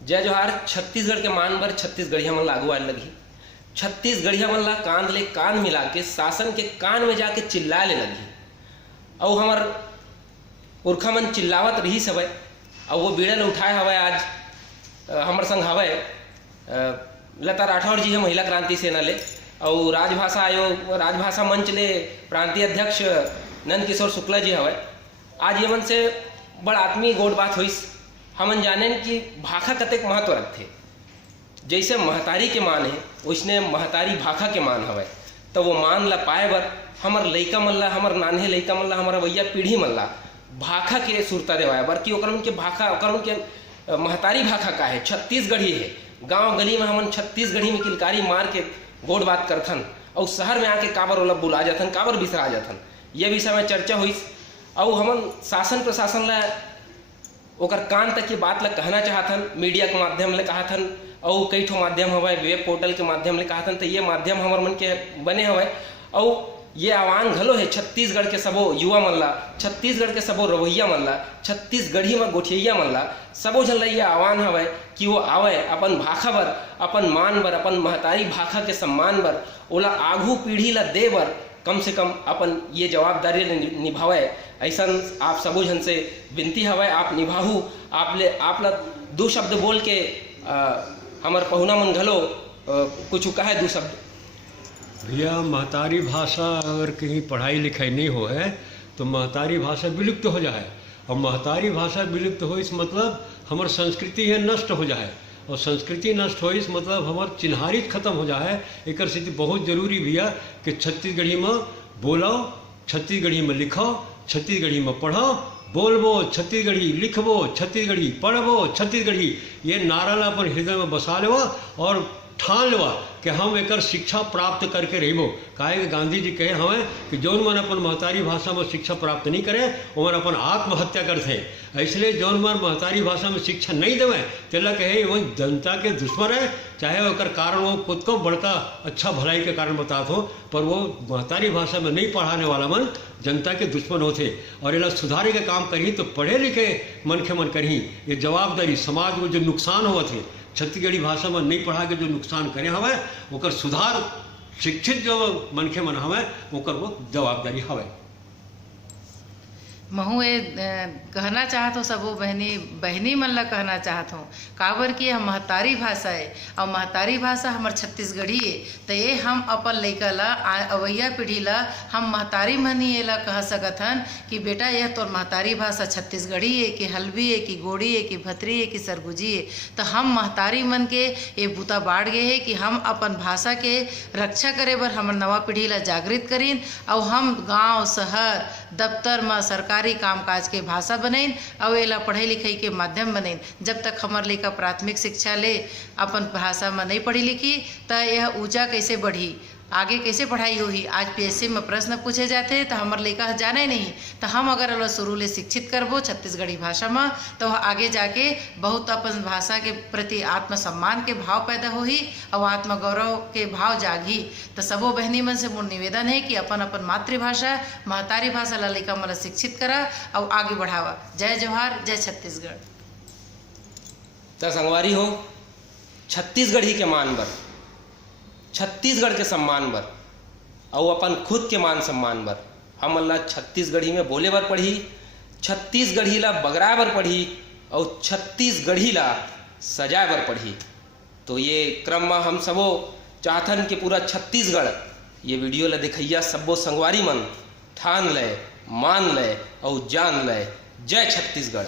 जय जोहार। छत्तीसगढ़ के मान बर छत्तीसगढ़िया मन लागू आए लगी। छत्तीसगढ़िया मन ला कान ले कान मिला के शासन के कान में जाके चिल्लाए ले लगी। और हमर पुरखा मन चिल्लावत रही सब और वो बीड़ल उठाए हवे। आज हमर संग हवे लता राठौर जी है महिला क्रांति सेना ले, और राजभाषा आयोग राजभाषा मंच ले प्रांतीय अध्यक्ष नंद किशोर शुक्ला जी हवे। आज ये मन से बड़ आत्मीय गोड़ बात हुईस। हमन जानेन कि भाखा कतेक महत्व रखते। जैसे महतारी के मान है उसने महतारी भाखा के मान हवे। तो वो मान ला पाए बर हमर लइका मन ला, हमर नान्हे लइका मन ला, हमारा भैया पीढ़ी मन ला भाखा के सुरता देवाए बर कि ओकर के भाखा ओकर के महतारी भाखा का है छत्तीसगढ़ी है। गांव गली में हमन छत्तीसगढ़ी में किलकारी मार के गोड़ बात करथन और शहर में आके काबर ओला बुला जाथन, काबर बिसरा जाथन। ये विषय में चर्चा हुई और हमन शासन प्रशासन ला ओकर कान तक की बात ला कहना चाहथन। मीडिया के माध्यम ले कहथन और कई ठो माध्यम हवे, वेब पोर्टल के माध्यम ले कहथन। तो ये माध्यम हमर मन के बने हवे और ये आह्वान घलो है छत्तीसगढ़ के सबो युवा मन ला, छत्तीसगढ़ के सबो रवैया मन ला, छत्तीसगढ़ी में गोठिया मन ला, सबो झन ला ये आह्वान हवे कि वो आवे अपन भाखा बर, अपन मान बर, अपन महतारी भाखा के सम्मान बर, ओला आघू पीढ़ी ला दे बर कम से कम अपन ये जवाबदारी निभावे। ऐसा आप सबो झन से विनती हवे आप निभाहू। आप ला दो शब्द बोल के हमर पहुना मन घलो कुछ कहे दो शब्द। भैया महतारी भाषा अगर कहीं पढ़ाई लिखाई नहीं हो है तो महतारी भाषा विलुप्त हो जाए, और महतारी भाषा विलुप्त हो इस मतलब हमार संस्कृति है नष्ट हो जाए, और संस्कृति नष्ट हो इस मतलब हमार चिन्हारी खत्म हो जाए। एक स्थिति बहुत जरूरी भैया कि छत्तीसगढ़ी में बोलो, छत्तीसगढ़ी में लिखो, छत्तीसगढ़ी में पढ़ो, बोलबो छत्तीसगढ़ी, लिखबो छत्तीसगढ़ी, पढ़बो छत्तीसगढ़ी। ये नारा ला अपन हृदय में बसा लेवा और ठान लेवा कि हम एक शिक्षा प्राप्त करके रहिबो। काहे कि गांधी जी कहे हमें कि जौन मन अपन महतारी भाषा में शिक्षा प्राप्त नहीं करे वो मन अपन आत्महत्या करते। इसलिए जौन मन महतारी भाषा में शिक्षा नहीं देवे तेला कहे वो जनता के दुश्मन है। चाहे वो कारण वो खुद को बड़का अच्छा भलाई के कारण बताते हो, पर वो महतारी भाषा में नहीं पढ़ाने वाला मन जनता के दुश्मन होते। और इला सुधारे का काम करी तो पढ़े लिखे मन के मन करी। ये जवाबदारी समाज में जो नुकसान हुआ थे छत्तीसगढ़ी भाषा में नहीं पढ़ा के जो नुकसान करे हवे ओकर सुधार शिक्षित जो मन के मन हवे ओकर वो जवाबदारी हवे। महू ये कहना चाहत हो सबो बहनी मन ला कहना चाहत हूँ काबर कि हम महतारी भाषा है और महतारी भाषा हमार छत्तीसगढ़ी है। तो ये हम अपन लइका ला अवैया पीढ़ी ला हम महतारी मन ही ला कह सकत हन कि बेटा यह तो महतारी भाषा छत्तीसगढ़ी है कि हल्बी है कि गोड़ी है कि भतरी है कि सरगुजी है। तो हम महतारी मन के ये बूता बाढ़ गए है कि हम अपन भाषा के रक्षा करे बर हमर नवा पीढ़ी ला जागृत करीन और हम गाँव शहर दफ्तर में सरकारी कामकाज के भाषा बनाइन और एला पढ़ाई लिखाई के माध्यम बनाइन। जब तक हमार लइका प्राथमिक शिक्षा ले अपन भाषा में नहीं पढ़ी लिखी तो यह ऊंचा कैसे बढ़ी, आगे कैसे पढ़ाई होही। आज पीएससी में प्रश्न पूछे जाते तो हमार लइका जाने नहीं, तो हम अगर अला शुरू ले शिक्षित करबो छत्तीसगढ़ी भाषा में तो आगे जाके बहुत अपन भाषा के प्रति आत्मसम्मान के भाव पैदा होही और आत्मगौरव के भाव जागी। तो सबो बहनी मन से मोर निवेदन है कि अपन अपन मातृभाषा महतारी भाषा ला लइका मन शिक्षित करा और आगे बढ़ावा। जय जोहार, जय छत्तीसगढ़। तो संगवारी हो छत्तीसगढ़ी के मान बर, छत्तीसगढ़ के सम्मान बर और अपन खुद के मान सम्मान बर हमन ला छत्तीसगढ़ी में बोले बर पढ़ी, छत्तीसगढ़ी ला बगराए बर पढ़ी और छत्तीसगढ़ी ला सजाए बर पढ़ी। तो ये क्रम में हम सबो चाहथन कि पूरा छत्तीसगढ़ ये वीडियो ला दिखैया सबो संगवारी मन ठान ले, मान ले और जान ले। जय छत्तीसगढ़।